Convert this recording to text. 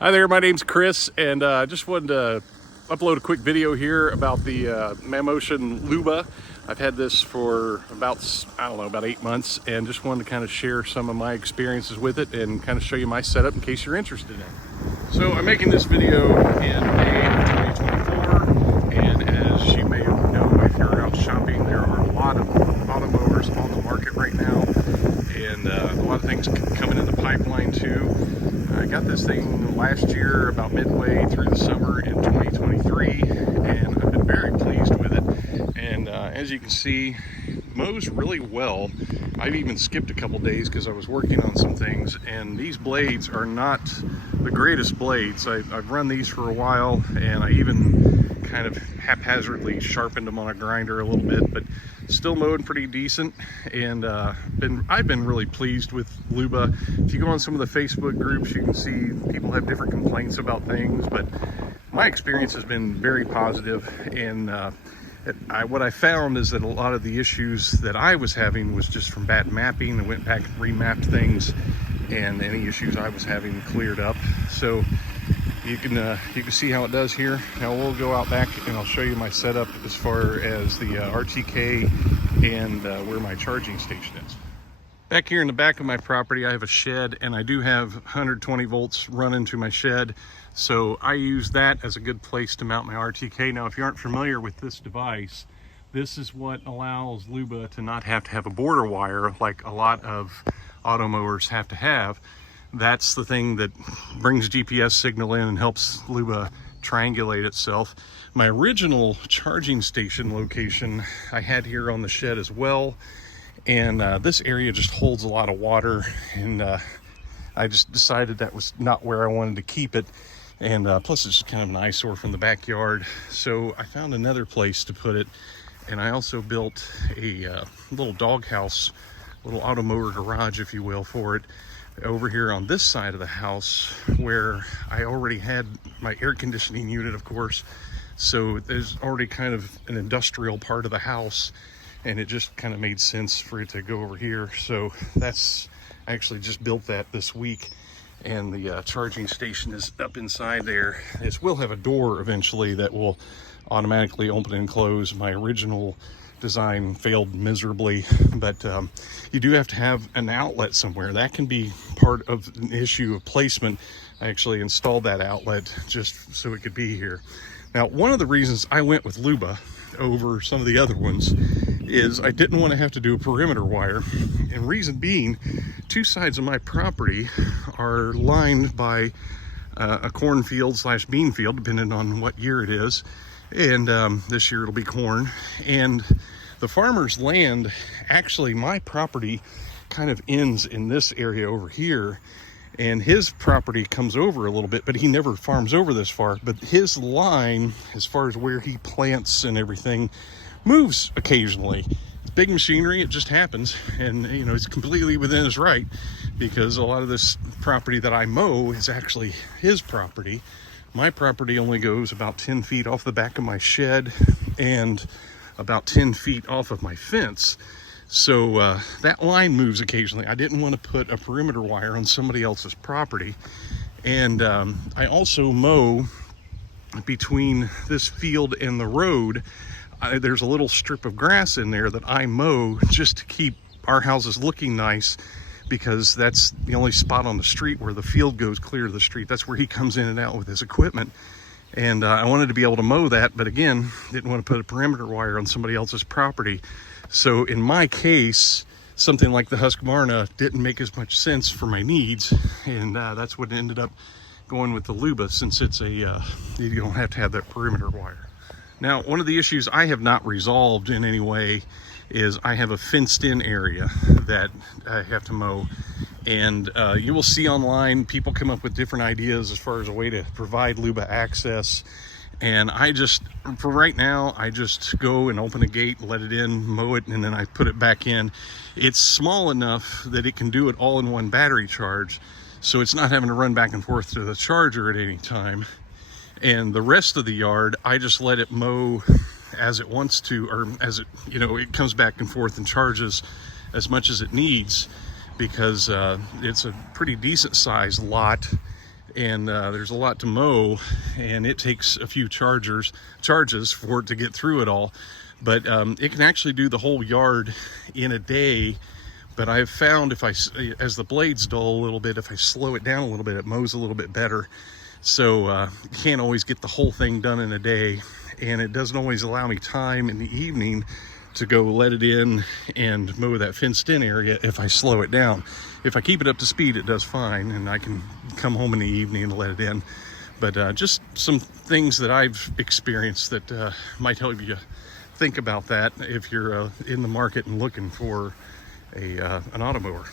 Hi there, my name's Chris, and I just wanted to upload a quick video here about the Mammotion Luba. I've had this for about, about 8 months, and just wanted to kind of share some of my experiences with it and kind of show you my setup in case you're interested in it. So I'm making this video in May of 2024, and as you may know, if you're out shopping, there are a lot of auto mowers on the market right now, and a lot of things coming in the pipeline too. I got this thing last year, about midway through the summer in 2023, and I've been very pleased with it. And as you can see, mows really well. I've even skipped a couple days because I was working on some things, and these blades are not the greatest blades. I've run these for a while, and I even kind of haphazardly sharpened them on a grinder a little bit, but still mowing pretty decent. And I've been really pleased with Luba. If you go on some of the Facebook groups, you can see people have different complaints about things, but my experience has been very positive. And what I found is that a lot of the issues that I was having was just from bad mapping. I went back and remapped things, and any issues I was having cleared up. So you can see how it does here. Now we'll go out back and I'll show you my setup as far as the RTK and where my charging station is. Back here in the back of my property, I have a shed, and I do have 120 volts running to my shed. So I use that as a good place to mount my RTK. Now, if you aren't familiar with this device, this is what allows Luba to not have to have a border wire like a lot of auto mowers have to have. That's the thing that brings GPS signal in and helps Luba triangulate itself. My original charging station location I had here on the shed as well, and this area just holds a lot of water, and I just decided that was not where I wanted to keep it, and plus it's just kind of an eyesore from the backyard. So I found another place to put it, and I also built a little doghouse, little auto mower garage, if you will, for it over here on this side of the house, where I already had my air conditioning unit, of course. So there's already kind of an industrial part of the house, and it just kind of made sense for it to go over here. So I actually just built that this week, and the charging station is up inside there. It will have a door eventually that will automatically open and close. My original design failed miserably, but you do have to have an outlet somewhere. That can be part of an issue of placement. I actually installed that outlet just so it could be here. Now, one of the reasons I went with Luba over some of the other ones is I didn't want to have to do a perimeter wire, and reason being, two sides of my property are lined by a cornfield / bean field, depending on what year it is. And this year it'll be corn. And the farmer's land, actually my property kind of ends in this area over here, and his property comes over a little bit, but he never farms over this far. But his line, as far as where he plants and everything, moves occasionally. It's big machinery, it just happens. And you know, it's completely within his right, because a lot of this property that I mow is actually his property. My property only goes about 10 feet off the back of my shed and about 10 feet off of my fence. So that line moves occasionally. I didn't want to put a perimeter wire on somebody else's property. And I also mow between this field and the road. There's a little strip of grass in there that I mow just to keep our houses looking nice, because that's the only spot on the street where the field goes clear to the street. That's where he comes in and out with his equipment. And I wanted to be able to mow that, but again, didn't want to put a perimeter wire on somebody else's property. So in my case, something like the Husqvarna didn't make as much sense for my needs, and that's what ended up going with the Luba, since it's you don't have to have that perimeter wire. Now, one of the issues I have not resolved in any way is I have a fenced-in area that I have to mow, and you will see online people come up with different ideas as far as a way to provide Luba access. And for right now, I just go and open a gate, let it in, mow it, and then I put it back in. It's small enough that it can do it all in one battery charge, so it's not having to run back and forth to the charger at any time. And the rest of the yard, I just let it mow as it wants to, or as it, it comes back and forth and charges as much as it needs, because it's a pretty decent sized lot. and there's a lot to mow, and it takes a few charges for it to get through it all. But it can actually do the whole yard in a day. But I've found as the blades dull a little bit, if I slow it down a little bit, it mows a little bit better. So you can't always get the whole thing done in a day, and it doesn't always allow me time in the evening to go let it in and mow that fenced in area if I slow it down. If I keep it up to speed, it does fine, and I can come home in the evening and let it in. But just some things that I've experienced that might help you think about that if you're in the market and looking for an automower.